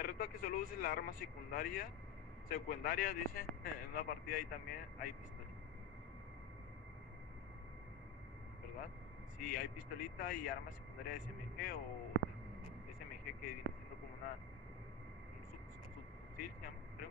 Te reto a que solo uses la arma secundaria, dice, en una partida y también hay pistolita, ¿verdad? Sí, hay pistolita y arma secundaria de SMG o SMG que viene siendo como un subfusil, se llama, creo.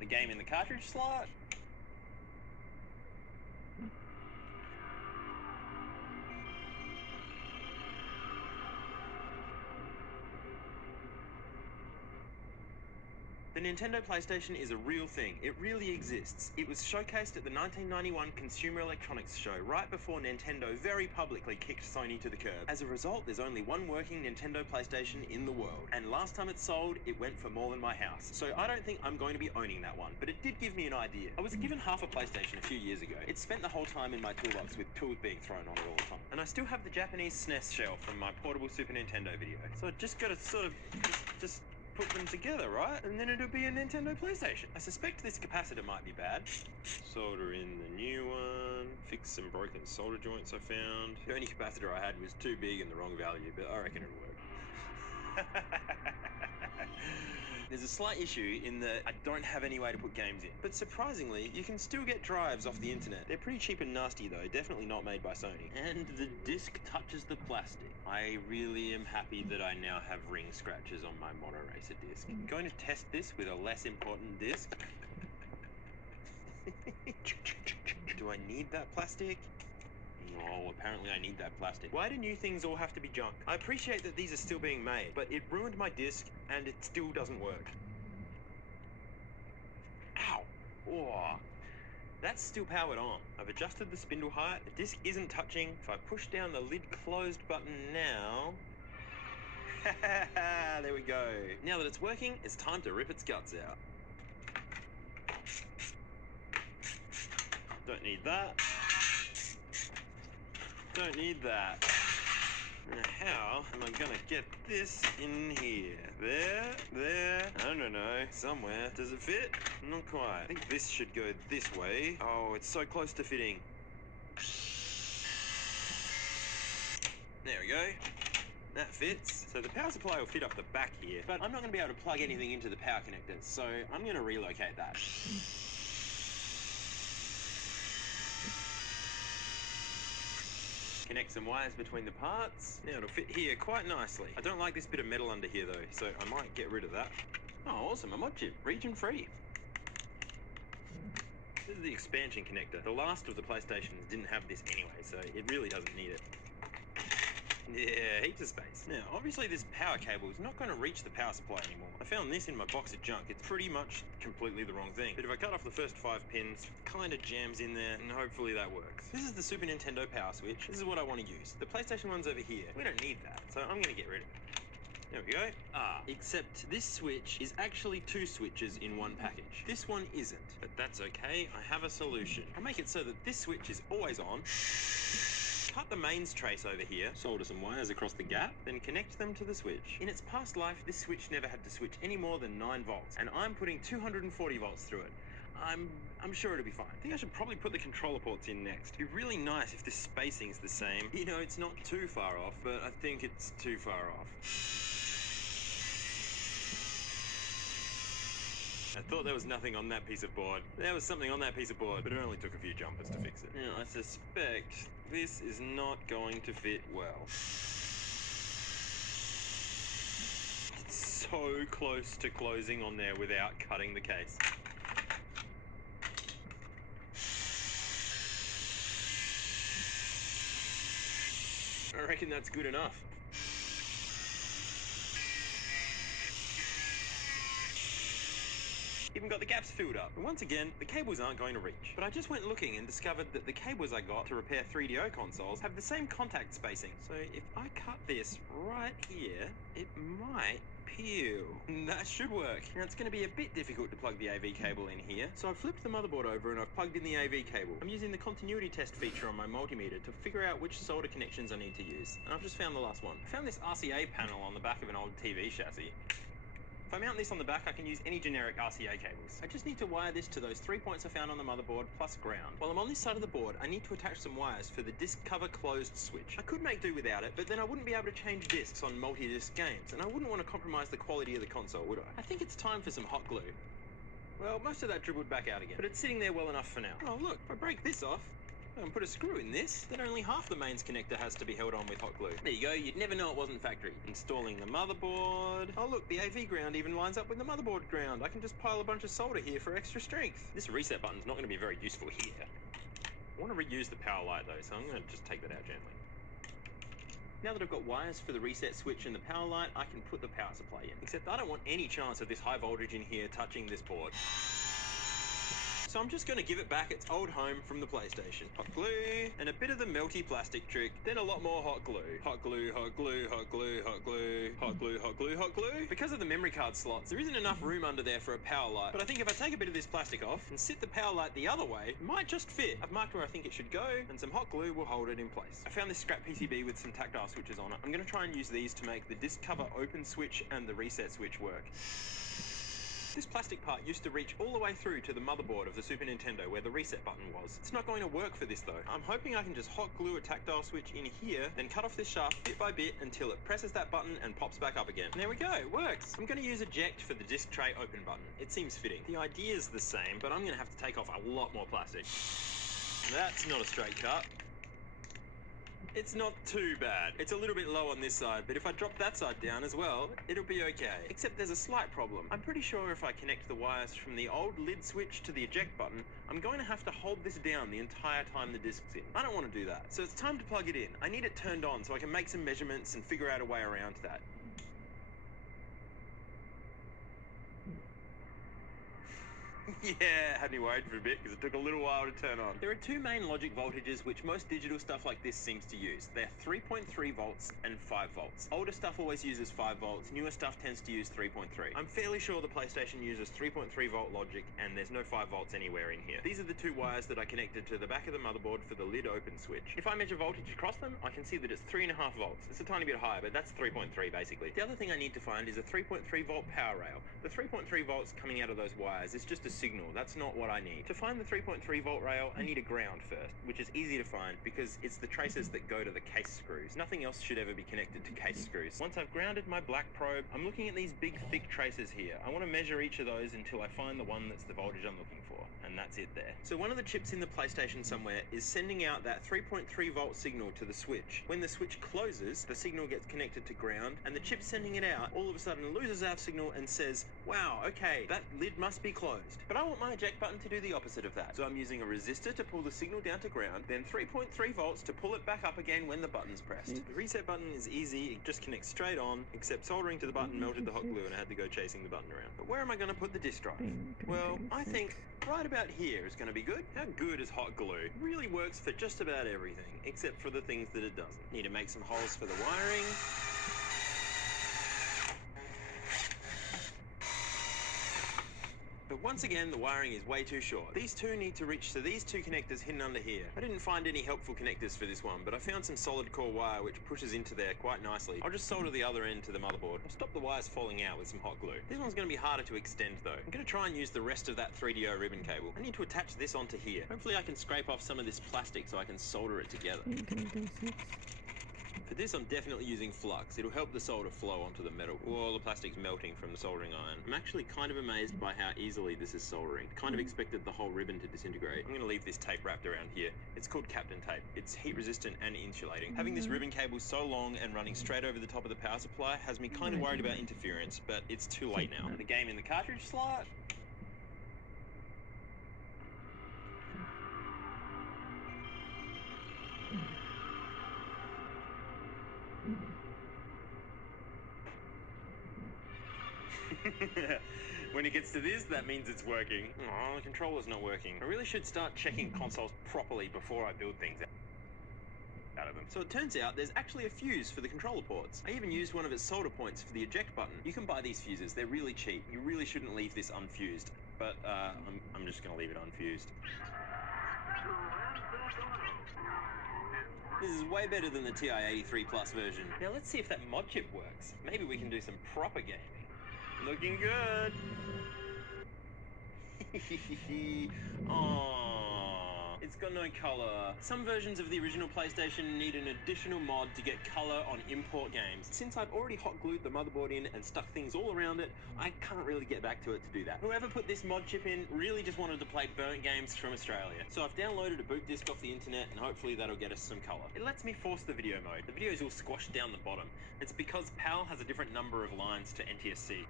The game in the cartridge slot. The Nintendo PlayStation is a real thing. It really exists. It was showcased at the 1991 Consumer Electronics Show right before Nintendo very publicly kicked Sony to the curb. As a result, there's only one working Nintendo PlayStation in the world. And last time it sold, it went for more than my house. So I don't think I'm going to be owning that one, but it did give me an idea. I was given half a PlayStation a few years ago. It spent the whole time in my toolbox with tools being thrown on it all the time. And I still have the Japanese SNES shell from my portable Super Nintendo video. So I just gotta sort of just put them together, right? And then it'll be a Nintendo PlayStation. I suspect this capacitor might be bad. Solder in the new one. Fix some broken solder joints I found. The only capacitor I had was too big and the wrong value, but I reckon it'll work. There's a slight issue in that I don't have any way to put games in. But surprisingly, you can still get drives off the internet. They're pretty cheap and nasty though, definitely not made by Sony. And the disc touches the plastic. I really am happy that I now have ring scratches on my Moto Racer disc. I'm going to test this with a less important disc. Do I need that plastic? No, apparently I need that plastic. Why do new things all have to be junk? I appreciate that these are still being made, but it ruined my disc and it still doesn't work. Ow! Oh, that's still powered on. I've adjusted the spindle height. The disc isn't touching. If I push down the lid closed button now... there we go. Now that it's working, it's time to rip its guts out. Don't need that. Don't need that. Now how am I gonna get this in here? There, I don't know, somewhere. Does it fit? Not quite. I think this should go this way. Oh, it's so close to fitting. There we go. That fits. So the power supply will fit off the back here, but I'm not going to be able to plug anything into the power connector, so I'm going to relocate that. Connect some wires between the parts. Now it'll fit here quite nicely. I don't like this bit of metal under here though, so I might get rid of that. Oh, awesome, a mod chip, region free. This is the expansion connector. The last of the PlayStations didn't have this anyway, so it really doesn't need it. Yeah, heaps of space. Now, obviously this power cable is not going to reach the power supply anymore. I found this in my box of junk. It's pretty much completely the wrong thing. But if I cut off the first 5 pins, kind of jams in there, and hopefully that works. This is the Super Nintendo power switch. This is what I want to use. The PlayStation one's over here. We don't need that, so I'm going to get rid of it. There we go. Except this switch is actually 2 switches in one package. This one isn't, but that's okay. I have a solution. I'll make it so that this switch is always on. Cut the mains trace over here, solder some wires across the gap, then connect them to the switch. In its past life, this switch never had to switch any more than 9 volts, and I'm putting 240 volts through it. I'm sure it'll be fine. I think I should probably put the controller ports in next. It'd be really nice if this spacing's the same. You know, it's not too far off, but I think it's too far off. I thought there was nothing on that piece of board. There was something on that piece of board, but it only took a few jumpers to fix it. Now, I suspect this is not going to fit well. It's so close to closing on there without cutting the case. I reckon that's good enough. Even got the gaps filled up. And once again, the cables aren't going to reach. But I just went looking and discovered that the cables I got to repair 3DO consoles have the same contact spacing. So if I cut this right here, it might peel. That should work. Now it's going to be a bit difficult to plug the AV cable in here, so I've flipped the motherboard over and I've plugged in the AV cable. I'm using the continuity test feature on my multimeter to figure out which solder connections I need to use. And I've just found the last one. I found this RCA panel on the back of an old TV chassis. If I mount this on the back, I can use any generic RCA cables. I just need to wire this to those 3 points I found on the motherboard, plus ground. While I'm on this side of the board, I need to attach some wires for the disc cover closed switch. I could make do without it, but then I wouldn't be able to change discs on multi-disc games, and I wouldn't want to compromise the quality of the console, would I? I think it's time for some hot glue. Well, most of that dribbled back out again, but it's sitting there well enough for now. Oh look, if I break this off, and put a screw in this, then only half the mains connector has to be held on with hot glue. There you go, you'd never know it wasn't factory. Installing the motherboard. Oh look, the AV ground even lines up with the motherboard ground. I can just pile a bunch of solder here for extra strength. This reset button's not going to be very useful here. I want to reuse the power light though, so I'm going to just take that out gently. Now that I've got wires for the reset switch and the power light, I can put the power supply in. Except I don't want any chance of this high voltage in here touching this board. So I'm just going to give it back its old home from the PlayStation. Hot glue, and a bit of the melty plastic trick, then a lot more hot glue. Hot glue, hot glue, hot glue, hot glue, hot glue, hot glue, hot glue. Because of the memory card slots, there isn't enough room under there for a power light, but I think if I take a bit of this plastic off and sit the power light the other way, it might just fit. I've marked where I think it should go, and some hot glue will hold it in place. I found this scrap PCB with some tactile switches on it. I'm going to try and use these to make the disc cover open switch and the reset switch work. This plastic part used to reach all the way through to the motherboard of the Super Nintendo where the reset button was. It's not going to work for this though. I'm hoping I can just hot glue a tactile switch in here, then cut off this shaft bit by bit until it presses that button and pops back up again. And there we go, it works. I'm going to use eject for the disc tray open button. It seems fitting. The idea is the same, but I'm going to have to take off a lot more plastic. That's not a straight cut. It's not too bad. It's a little bit low on this side, but if I drop that side down as well, it'll be okay. Except there's a slight problem. I'm pretty sure if I connect the wires from the old lid switch to the eject button, I'm going to have to hold this down the entire time the disc's in. I don't want to do that. So it's time to plug it in. I need it turned on so I can make some measurements and figure out a way around that. Yeah, had me worried for a bit because it took a little while to turn on. There are 2 main logic voltages which most digital stuff like this seems to use. They're 3.3 volts and 5 volts. Older stuff always uses 5 volts, newer stuff tends to use 3.3. I'm fairly sure the PlayStation uses 3.3 volt logic and there's no 5 volts anywhere in here. These are the 2 wires that I connected to the back of the motherboard for the lid open switch. If I measure voltage across them, I can see that it's 3.5 volts. It's a tiny bit higher, but that's 3.3 basically. The other thing I need to find is a 3.3 volt power rail. The 3.3 volts coming out of those wires is just a signal. That's not what I need. To find the 3.3 volt rail, I need a ground first, which is easy to find because it's the traces that go to the case screws. Nothing else should ever be connected to case screws. Once I've grounded my black probe, I'm looking at these big thick traces here. I want to measure each of those until I find the one that's the voltage I'm looking for. for, and that's it there. So one of the chips in the PlayStation somewhere is sending out that 3.3 volt signal to the switch. When the switch closes, the signal gets connected to ground, and the chip sending it out all of a sudden loses our signal and says, wow, okay, that lid must be closed. But I want my eject button to do the opposite of that. So I'm using a resistor to pull the signal down to ground, then 3.3 volts to pull it back up again when the button's pressed. The reset button is easy, it just connects straight on, except soldering to the button melted the hot glue and I had to go chasing the button around. But where am I going to put the disk drive? Well, I think right about here is going to be good. How good is hot glue? It really works for just about everything, except for the things that it doesn't. Need to make some holes for the wiring. But once again, the wiring is way too short. These two need to reach to these two connectors hidden under here. I didn't find any helpful connectors for this one, but I found some solid core wire which pushes into there quite nicely. I'll just solder the other end to the motherboard. I'll stop the wires falling out with some hot glue. This one's going to be harder to extend though. I'm going to try and use the rest of that 3DO ribbon cable. I need to attach this onto here. Hopefully I can scrape off some of this plastic so I can solder it together. For this, I'm definitely using flux. It'll help the solder flow onto the metal. All the plastic's melting from the soldering iron. I'm actually kind of amazed by how easily this is soldering. Kind of expected the whole ribbon to disintegrate. I'm going to leave this tape wrapped around here. It's called Captain Tape. It's heat resistant and insulating. Having this ribbon cable so long and running straight over the top of the power supply has me kind of worried about interference, but it's too late now. The game in the cartridge slot. When it gets to this, that means it's working. Oh, the controller's not working. I really should start checking consoles properly before I build things out of them. So it turns out there's actually a fuse for the controller ports. I even used one of its solder points for the eject button. You can buy these fuses, they're really cheap. You really shouldn't leave this unfused. But I'm just gonna leave it unfused. This is way better than the TI-83 Plus version. Now let's see if that mod chip works. Maybe we can do some proper gaming. Looking good. Aww, it's got no color. Some versions of the original PlayStation need an additional mod to get color on import games. Since I've already hot glued the motherboard in and stuck things all around it, I can't really get back to it to do that. Whoever put this mod chip in really just wanted to play burnt games from Australia. So I've downloaded a boot disc off the internet and hopefully that'll get us some color. It lets me force the video mode. The video's all squashed down the bottom. It's because PAL has a different number of lines to NTSC.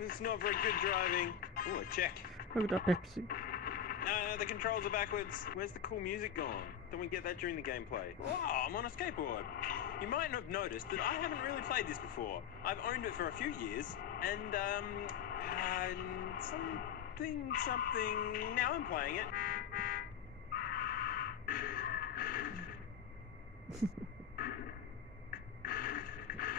It's not very good driving. Oh, a check. Look at that Pepsi. The controls are backwards. Where's the cool music gone? Don't we get that during the gameplay? Oh, I'm on a skateboard. You might have noticed that I haven't really played this before. I've owned it for a few years, and something, now I'm playing it.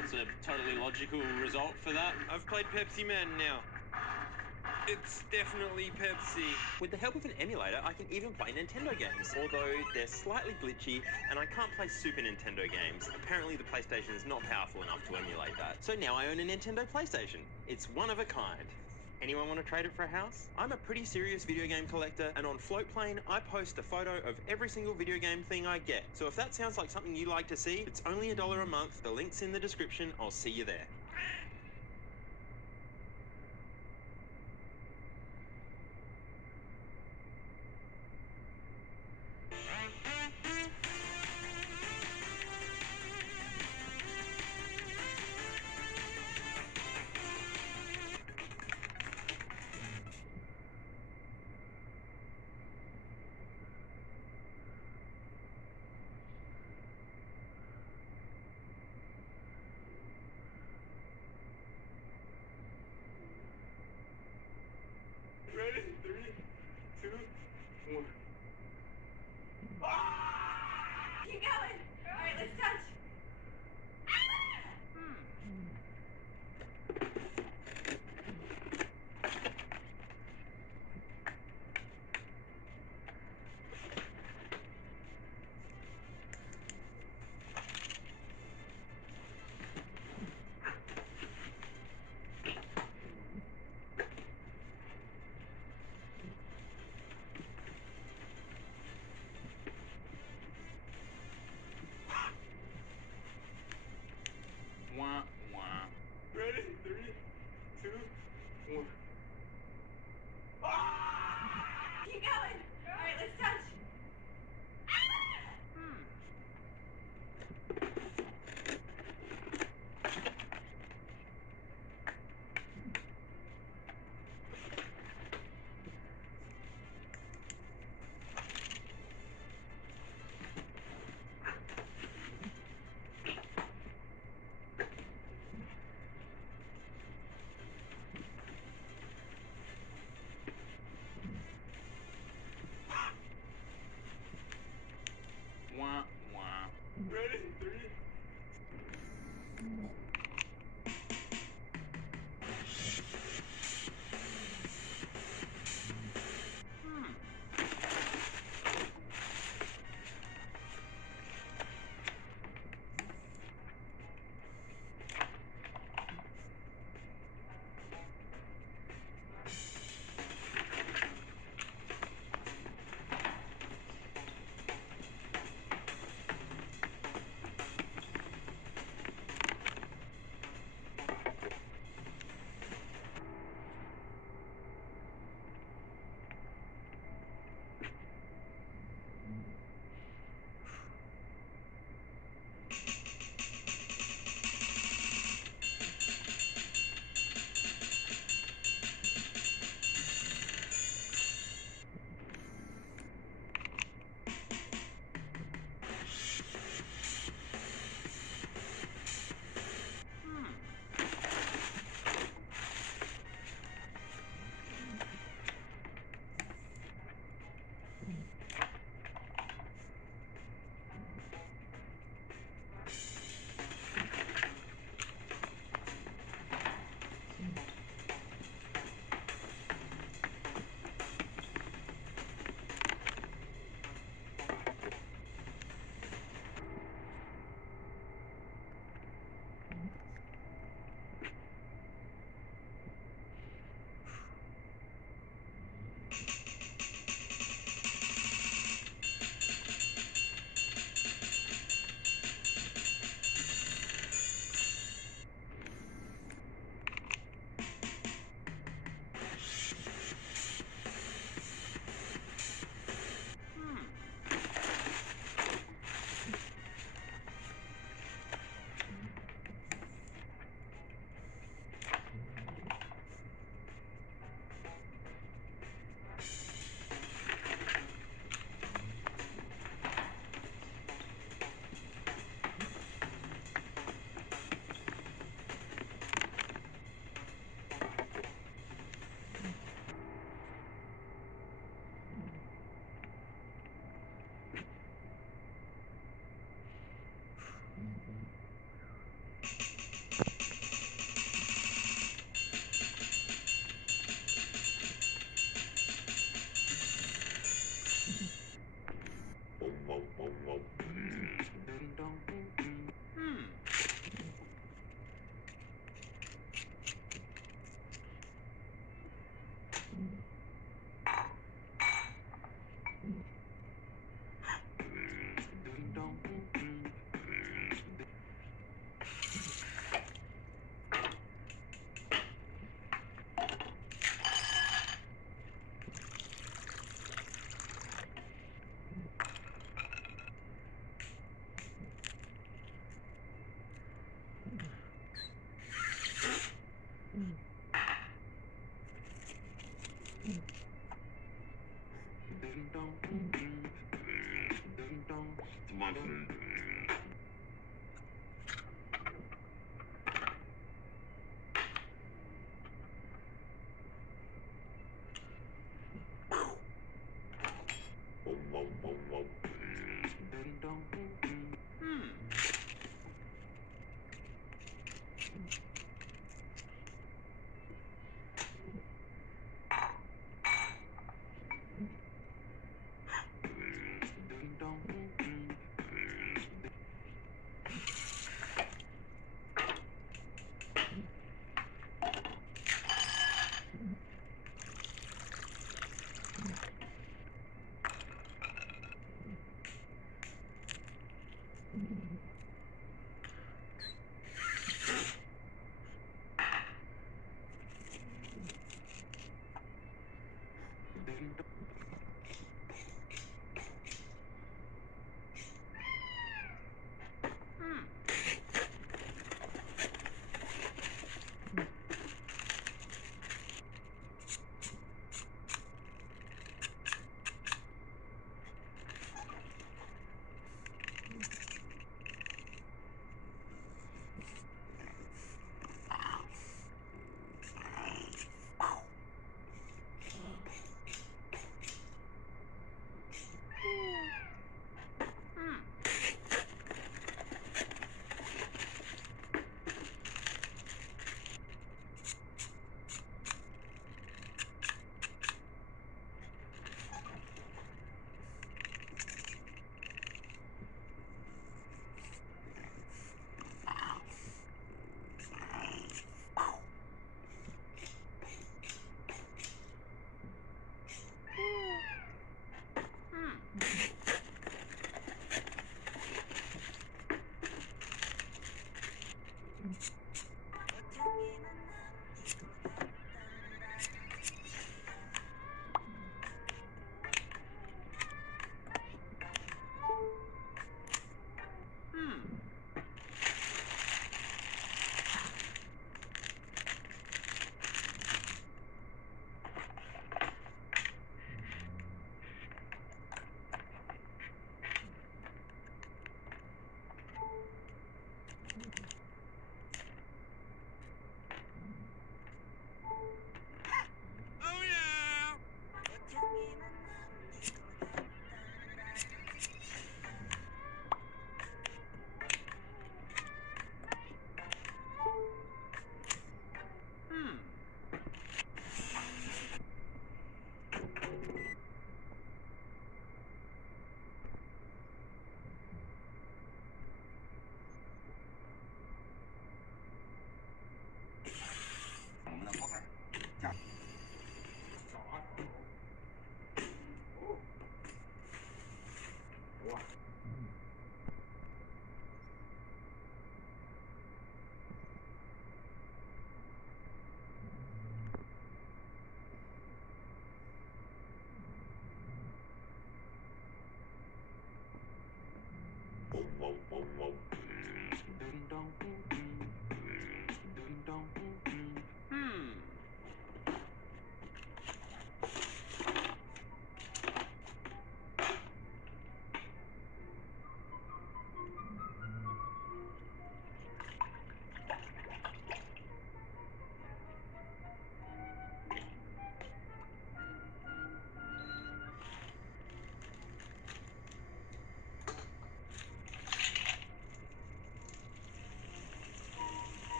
That's a totally logical result for that. I've played Pepsi Man now. It's definitely Pepsi. With the help of an emulator, I can even play Nintendo games, although they're slightly glitchy and I can't play Super Nintendo games. Apparently the PlayStation is not powerful enough to emulate that. So now I own a Nintendo PlayStation. It's one of a kind. Anyone want to trade it for a house? I'm a pretty serious video game collector, and on Floatplane, I post a photo of every single video game thing I get. So if that sounds like something you like to see, it's only $1 a month. The link's in the description. I'll see you there. Ready? Three.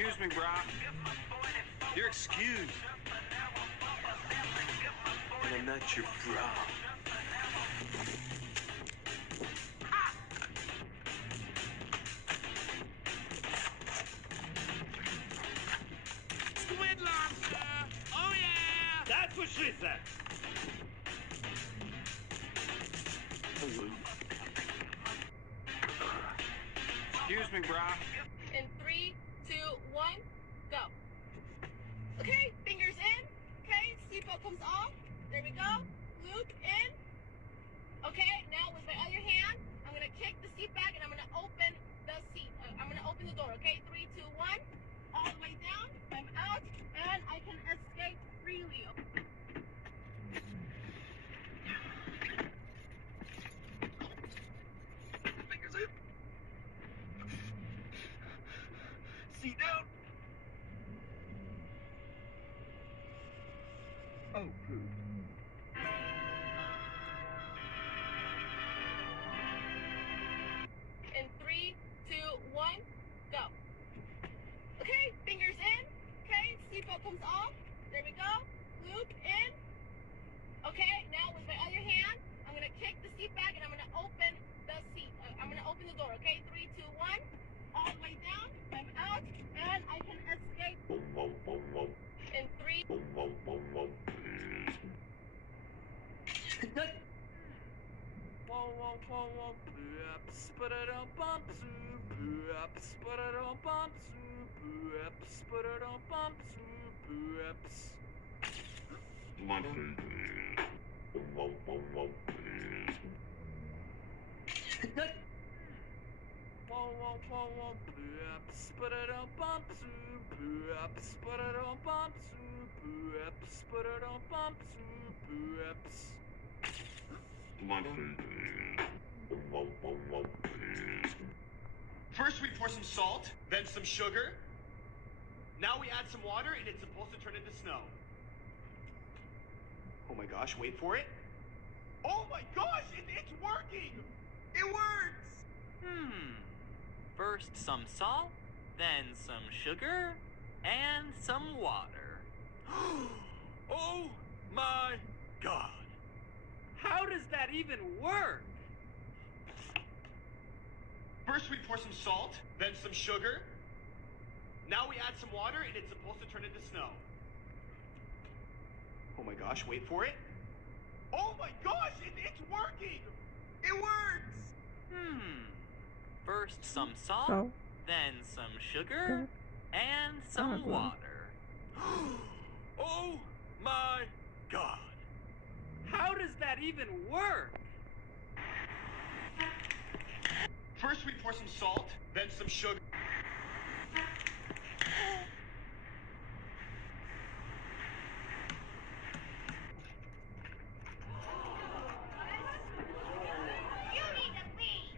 Excuse me, brah. You're excused. And I'm not your bra. Squid lobster! Oh yeah! That's what she said. Excuse me, brah. In 3, 2, 1, go. Okay, fingers in. Okay, seatbelt comes off. There we go. Loop in. Okay, now with my other hand, I'm gonna kick the seat back and I'm gonna open the seat. I'm gonna open the door. Okay, 3, 2, 1. All the way down. I'm out, and I can escape freely. Fingers in. Seat down. Oh, poop. In 3, 2, 1, go. Okay, fingers in. Okay, seatbelt comes off. There we go. Loop in. Okay, now with my other hand, I'm gonna kick the seat back and I'm gonna open the seat. I'm gonna open the door. Okay, 3, 2, 1. All the way down. I'm out, and I can escape. In 3. Whoa, whoa, whoa, whoa. Spud-a-dum-bump, zoop, spud-a-dum-bump, zoop, spud-a-dum-bump, zoop. Whoa, whoa, whoa, whoa. Spud-a-dum-bump, zoop, spud-a-dum-bump, zoop, spud-a-dum-bump, zoop. First we pour some salt, then some sugar. Now we add some water and it's supposed to turn into snow. Oh my gosh, wait for it. Oh my gosh, it's working! It works! First some salt, then some sugar, and some water. Oh my God. How does that even work? First we pour some salt, then some sugar. Now we add some water and it's supposed to turn into snow. Oh my gosh, wait for it. Oh my gosh, it's working! It works! First some salt, then some sugar, and some water. Oh my God. How does that even work? First we pour some salt, then some sugar. You need to pee.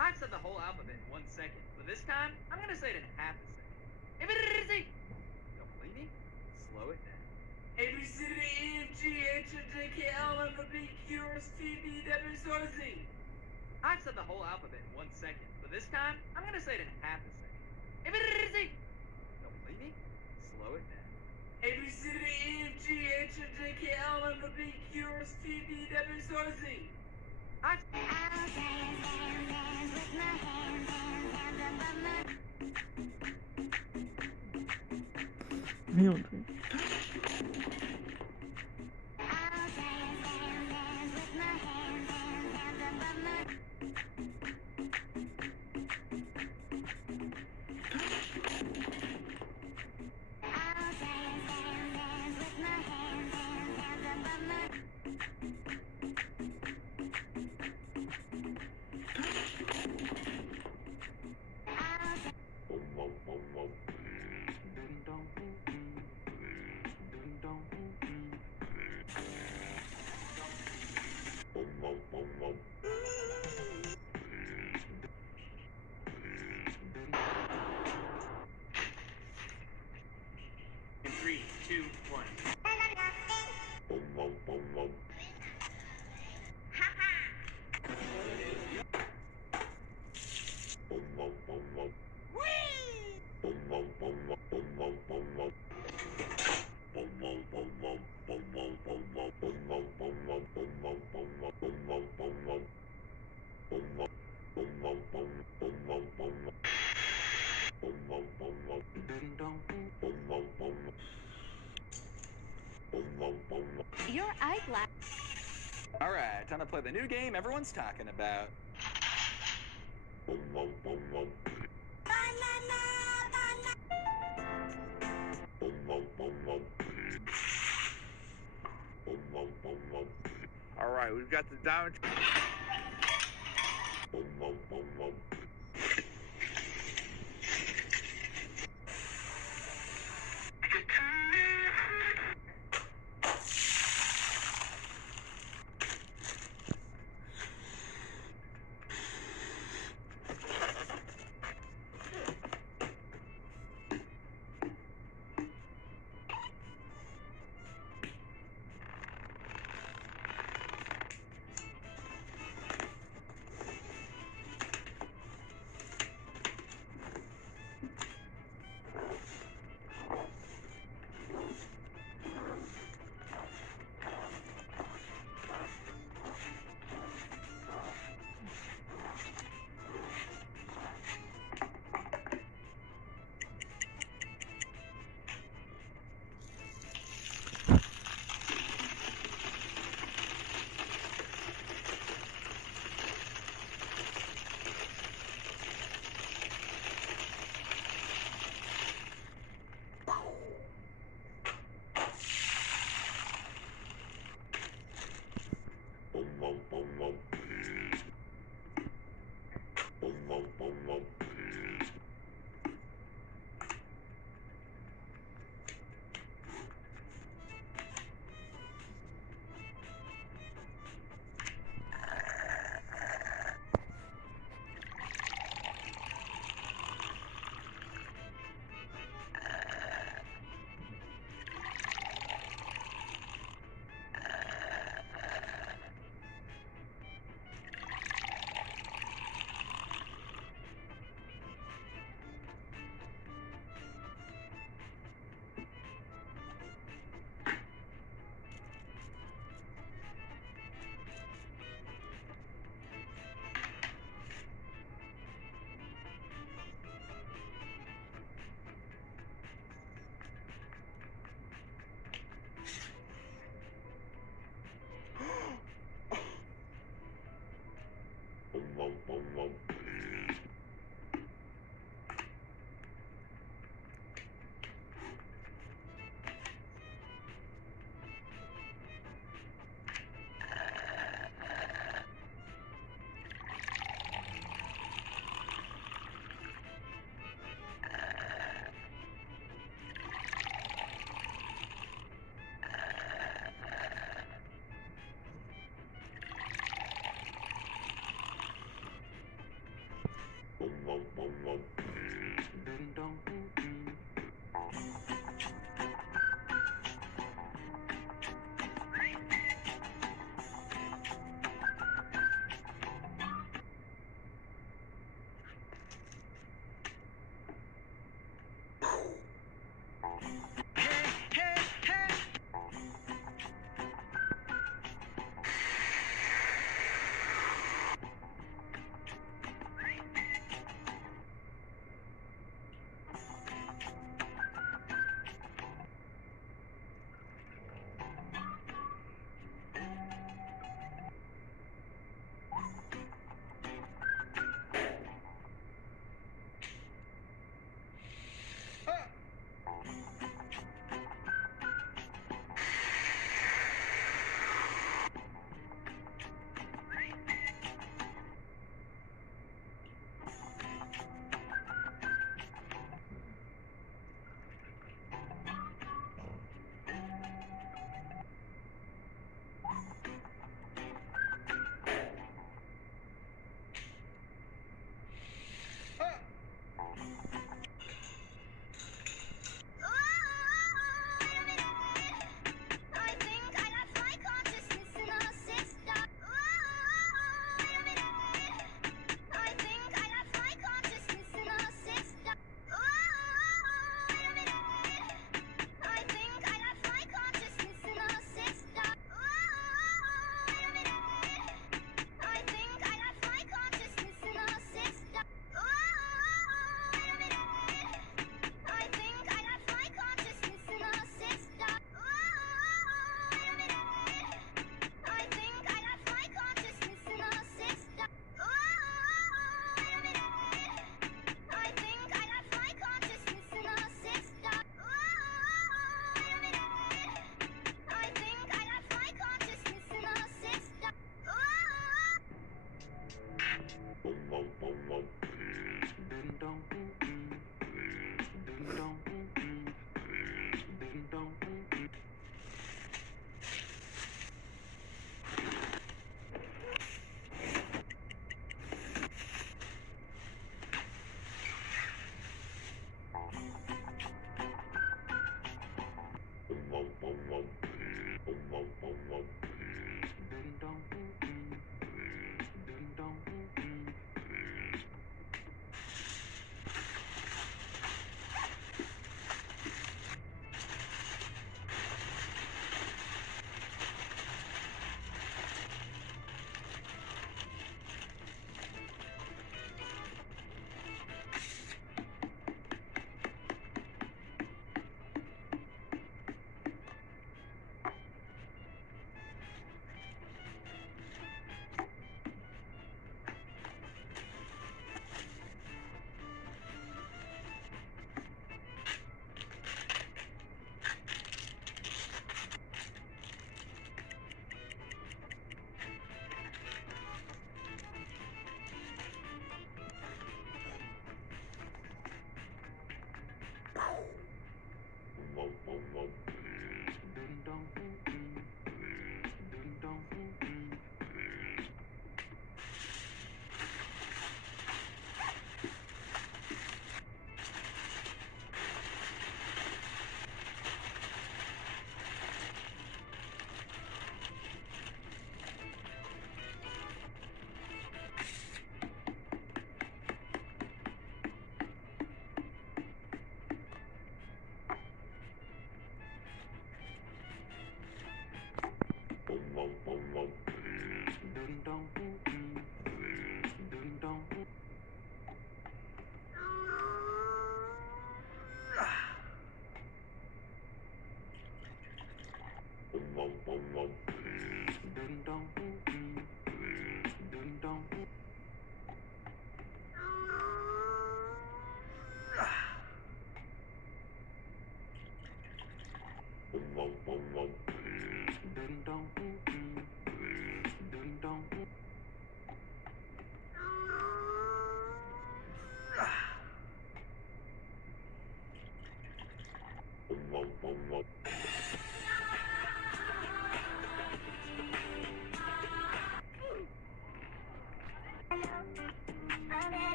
I've said the whole alphabet in 1 second, but this time, I'm gonna say it in half a second. ABC! Don't believe me? Slow it down. A, B, C, D, E, F, G, H, I, J, K, L, M, N, O, P, Q, R, S, T, V, W, X, Y, Z. I've said the whole alphabet in 1 second, but this time, I'm gonna say it in half a second. ABC! Don't believe me? Slow it down. A, B, C, D, E, F, G, H, I, J, K, L, M, N, O, P, Q, R, S, T, V, W, X, Y, Z. Mildred. In 3, 2, 1. Your eyeglass. Alright, time to play the new game everyone's talking about. Alright, we've got the diamond.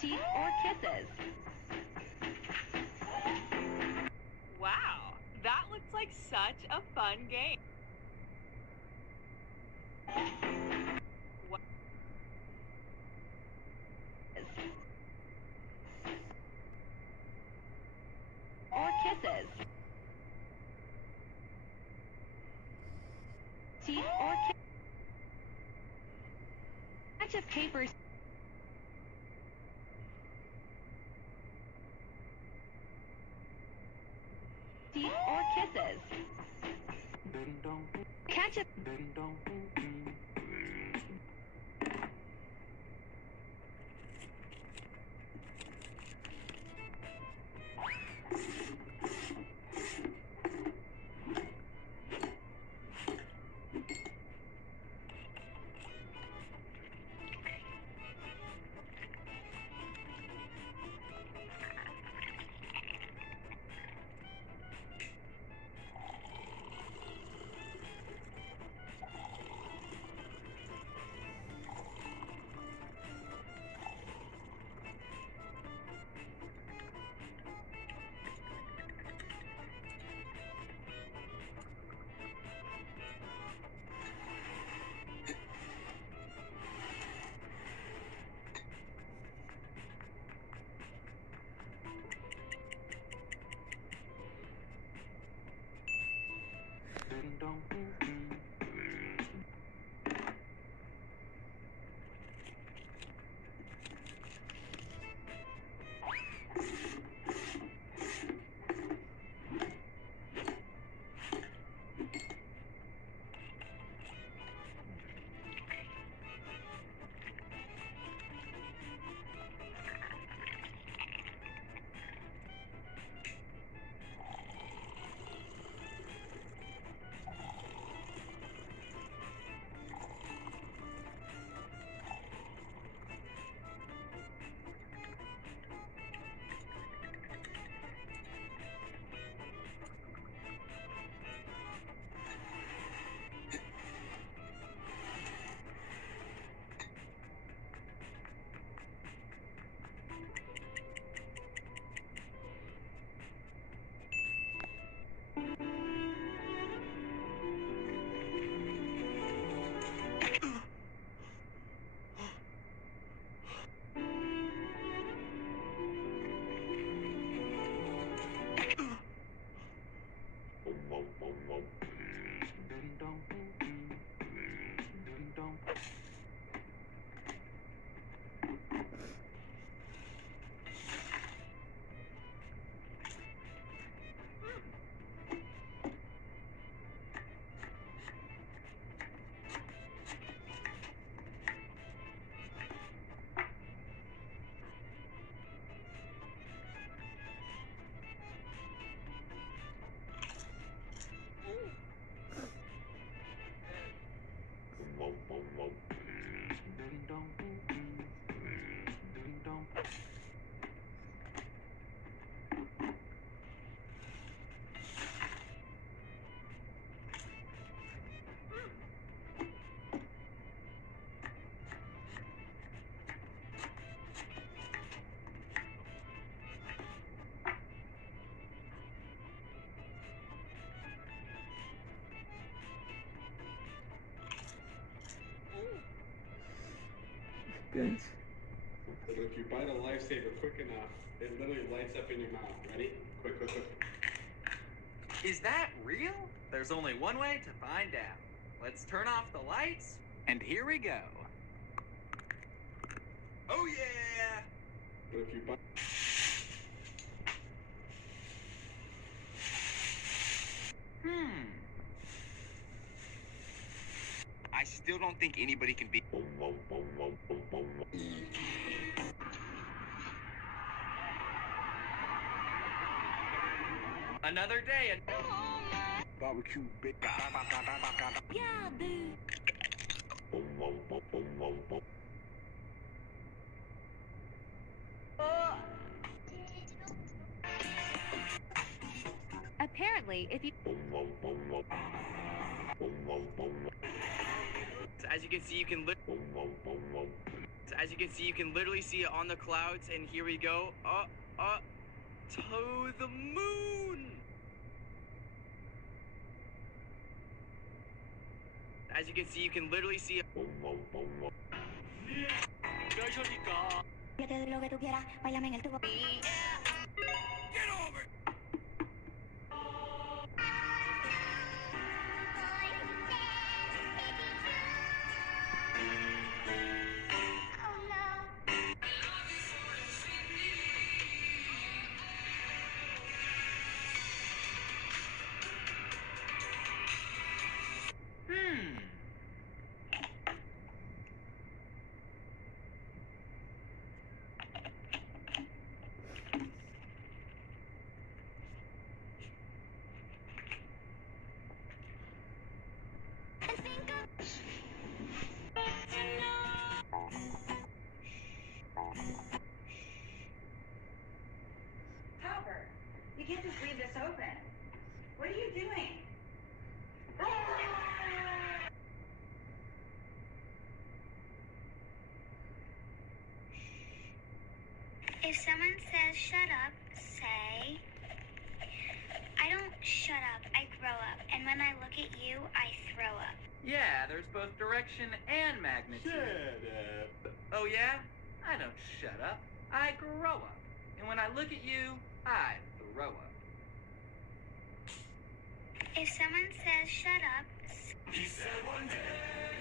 Teeth or kisses? Wow, that looks like such a fun game. What? Or kisses? Teeth or kisses? Batch of papers. Teeth or kisses? Catch a Guys. So if you bite a lifesaver quick enough, it literally lights up in your mouth. Ready? Quick, quick, quick. Is that real? There's only one way to find out. Let's turn off the lights, and here we go. Oh yeah! But if you bite... I still don't think anybody can beat. Another day and Barbecue big. Yeah, dude. Apparently, if you As you can see, you can lift. As you can see, you can literally see it on the clouds, and here we go. To the moon! As you can see, you can literally see it. Yo te doy lo que tú quieras, bailame en el tubo. Get over! Topper, you can't just leave this open. What are you doing? If someone says shut up, say, I don't shut up, I grow up. And when I look at you, I throw up. Yeah, there's both direction and magnitude. Shut up. Oh yeah? I don't shut up. I grow up. And when I look at you, I throw up. If someone says shut up, He said one day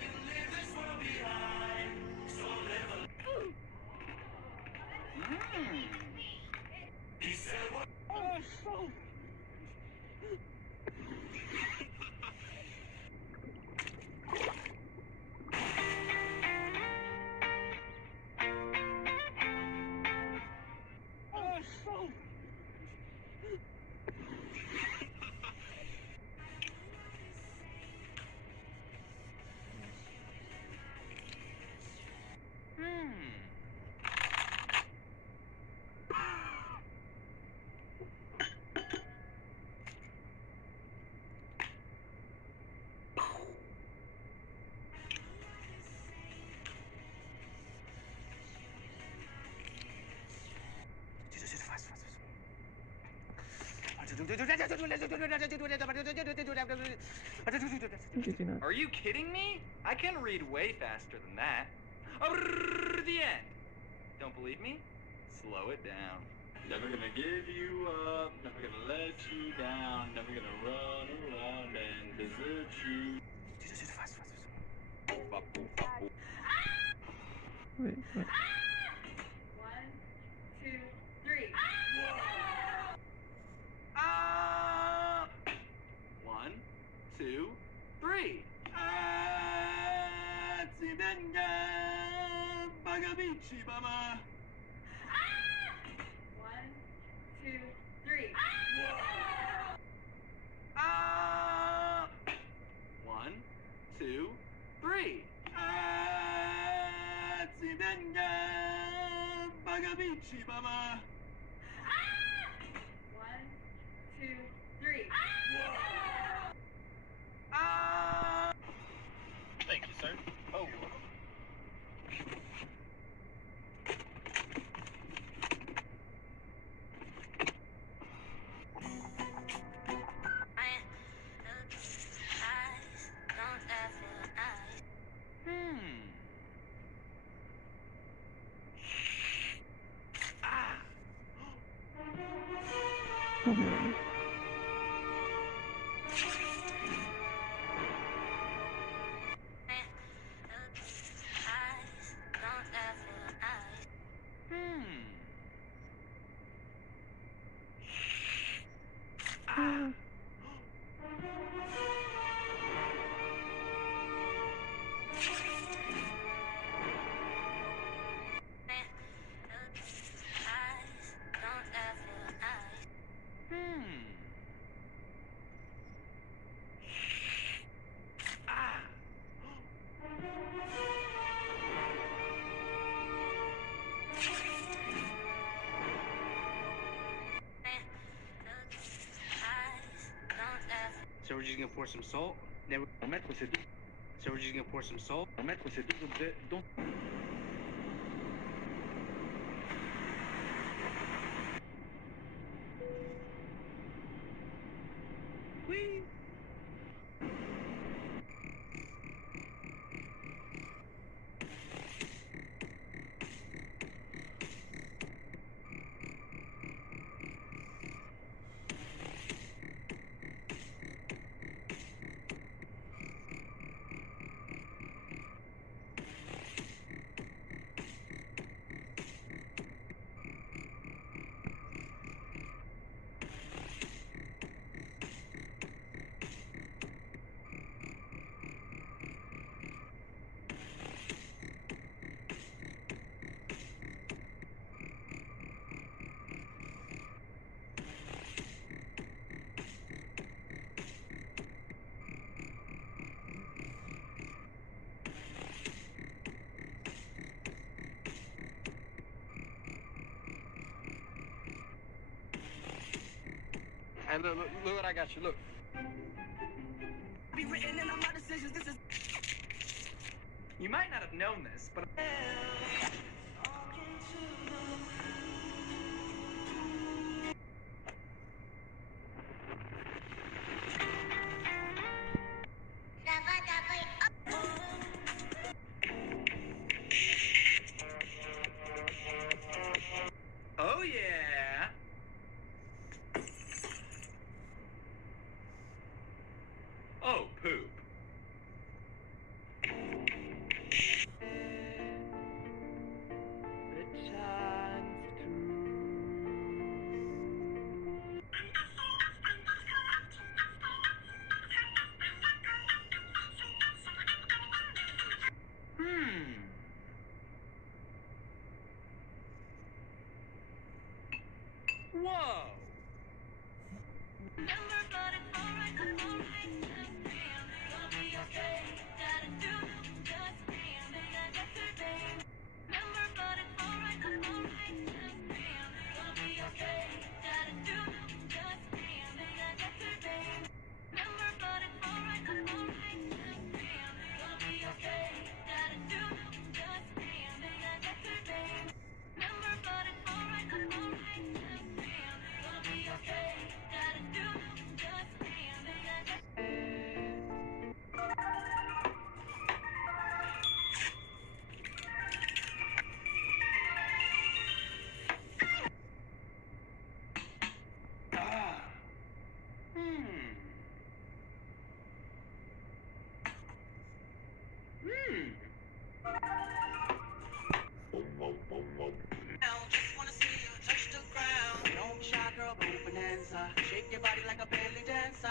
you'll leave this world behind. So live a... He said one... Are you kidding me? I can read way faster than that. The end. Don't believe me? Slow it down. Never gonna give you up, never gonna let you down, never gonna run around and desert you. Wait, what? 1, 2, 3. Ah! 1, 2, 3. Bagabichi, mama. 1, 2, 3. Ah! 1, 2, 3. Bagabichi, mama. 1, 2, 3. Ah! Thank you, sir. Oh. Oh, man. So we're just gonna pour some salt. Then we're... So we're just gonna pour some salt. Hey, look what I got you. Look. Be written in on my decisions. This is. You might not have known this, but. Oh yeah. Oh, poop. Whoa. Shake your body like a belly dancer.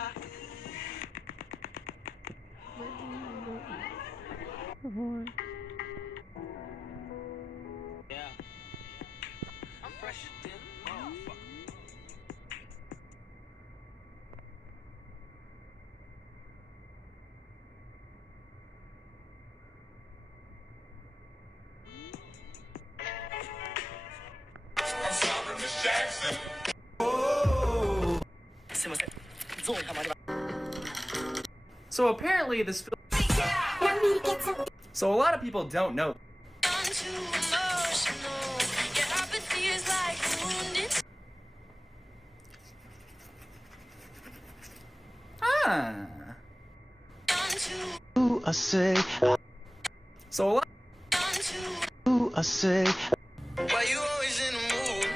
Yeah. I'm fresh as damn motherfucker. I'm sorry, Miss Jackson. So apparently this film. So a lot of people don't know. Ah. I say. So a lot. I say. Why you always in the mood?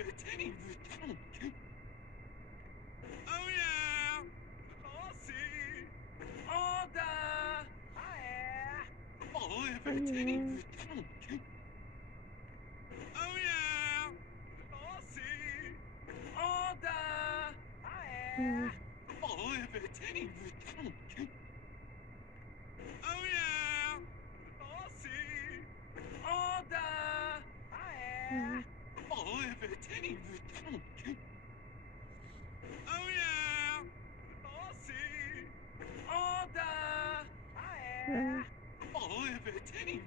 everything. Oh yeah. Oh see. Order. Oh everything. Oh yeah. Oh see. Order. Oh everything. Oh yeah. Oh see. Order. Oh everything. Oh yeah. Oh see. Order. Oh everything.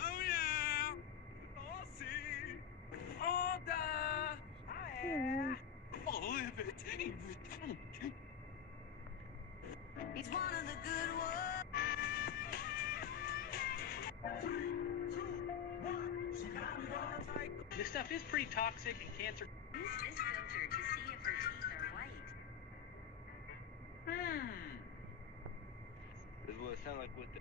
Oh yeah. Oh see. Order. Oh everything. He's one of the good ones. This stuff is pretty toxic and cancer. Use this filter to see if her teeth are white. This is what it sounds like with the.